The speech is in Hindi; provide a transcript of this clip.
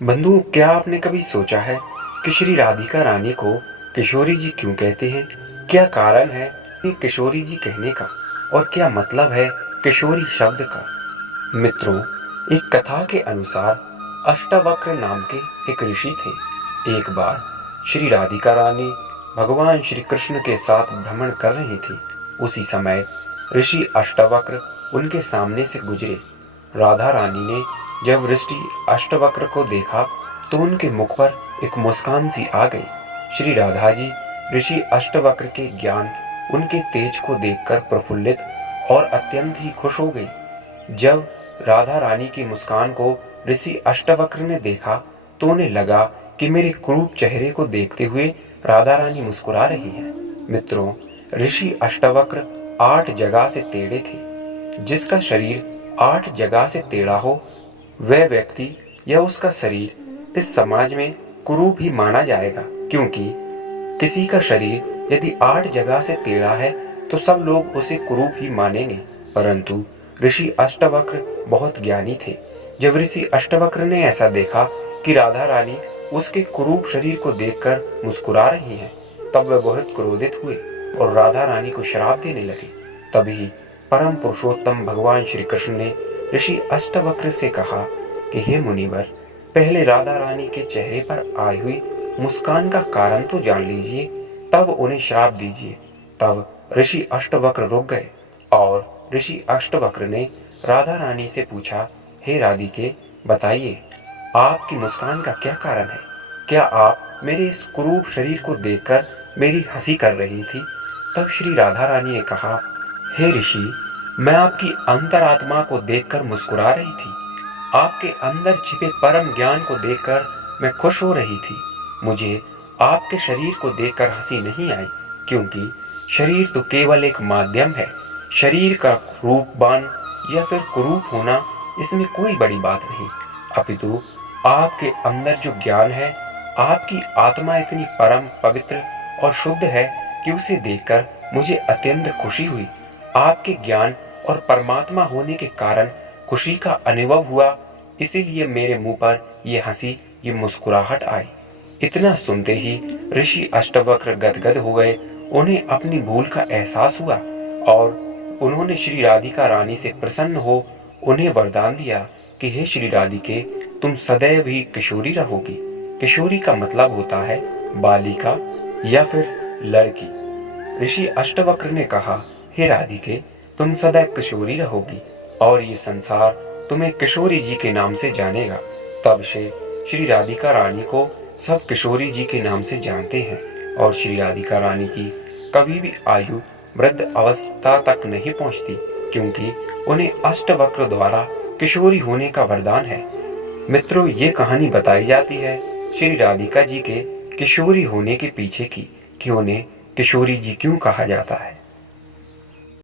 बंधु, क्या आपने कभी सोचा है कि श्री राधिका रानी को किशोरी जी क्यों कहते हैं? क्या कारण है इन्हें किशोरी जी कहने का और क्या मतलब है किशोरी शब्द का? मित्रों, एक कथा के अनुसार अष्टावक्र नाम के एक ऋषि थे। एक बार श्री राधिका रानी भगवान श्री कृष्ण के साथ भ्रमण कर रही थी। उसी समय ऋषि अष्टावक्र उनके सामने से गुजरे। राधा रानी ने जब ऋषि अष्टावक्र को देखा तो उनके मुख पर एक मुस्कान सी आ गई। श्री राधा जी ऋषि अष्टावक्र के ज्ञान, उनके तेज को देखकर प्रफुल्लित और अत्यंत ही खुश हो गई। जब राधा रानी की मुस्कान को ऋषि अष्टावक्र ने देखा तो उन्हें लगा कि मेरे क्रूप चेहरे को देखते हुए राधा रानी मुस्कुरा रही है। मित्रों, ऋषि अष्टावक्र 8 जगह से टेढ़े थे। जिसका शरीर 8 जगह से टेढ़ा हो, वह व्यक्ति या उसका शरीर इस समाज में कुरूप ही माना जाएगा, क्योंकि किसी का शरीर यदि 8 जगह से टेढ़ा है तो सब लोग उसे कुरूप ही मानेंगे। परंतु ऋषि अष्टावक्र बहुत ज्ञानी थे। जब ऋषि अष्टावक्र ने ऐसा देखा कि राधा रानी उसके कुरूप शरीर को देखकर मुस्कुरा रही हैं, तब वह बहुत क्रोधित हुए और राधा रानी को श्राप देने लगे। तभी परम पुरुषोत्तम भगवान श्री कृष्ण ने ऋषि अष्टावक्र से कहा कि हे मुनिवर, पहले राधा रानी के चेहरे पर आई हुई मुस्कान का कारण तो जान लीजिए, तब उन्हें श्राप दीजिए। तब ऋषि अष्टावक्र रुक गए और ऋषि अष्टावक्र ने राधा रानी से पूछा, हे राधिके, बताइए आपकी मुस्कान का क्या कारण है? क्या आप मेरे इस कुरूप शरीर को देखकर मेरी हंसी कर रही थी? तब श्री राधा रानी ने कहा, हे ऋषि, मैं आपकी अंतरात्मा को देखकर मुस्कुरा रही थी। आपके अंदर छिपे परम ज्ञान को देखकर मैं खुश हो रही थी। मुझे आपके शरीर को देखकर हंसी नहीं आई, क्योंकि शरीर तो केवल एक माध्यम है। शरीर का रूपवान या फिर कुरूप होना, इसमें कोई बड़ी बात नहीं, अपितु आपके अंदर जो ज्ञान है, आपकी आत्मा इतनी परम पवित्र और शुद्ध है कि उसे देखकर मुझे अत्यंत खुशी हुई। आपके ज्ञान और परमात्मा होने के कारण खुशी का अनुभव हुआ, इसीलिए मेरे मुंह पर ये हंसी, ये मुस्कुराहट आई। इतना सुनते ही ऋषि अष्टावक्र गदगद हो गए। उन्हें अपनी भूल का एहसास हुआ और उन्होंने श्री राधिका रानी से प्रसन्न हो उन्हें वरदान दिया कि हे श्री राधिके, तुम सदैव ही किशोरी रहोगी। किशोरी का मतलब होता है बालिका या फिर लड़की। ऋषि अष्टावक्र ने कहा, हे राधिके, तुम सदा किशोरी रहोगी और ये संसार तुम्हें किशोरी जी के नाम से जानेगा। तब से श्री राधिका रानी को सब किशोरी जी के नाम से जानते हैं और श्री राधिका रानी की कभी भी आयु वृद्ध अवस्था तक नहीं पहुंचती, क्योंकि उन्हें अष्टावक्र द्वारा किशोरी होने का वरदान है। मित्रों, ये कहानी बताई जाती है श्री राधिका जी के किशोरी होने के पीछे की, कि उन्हें किशोरी जी क्यों कहा जाता है।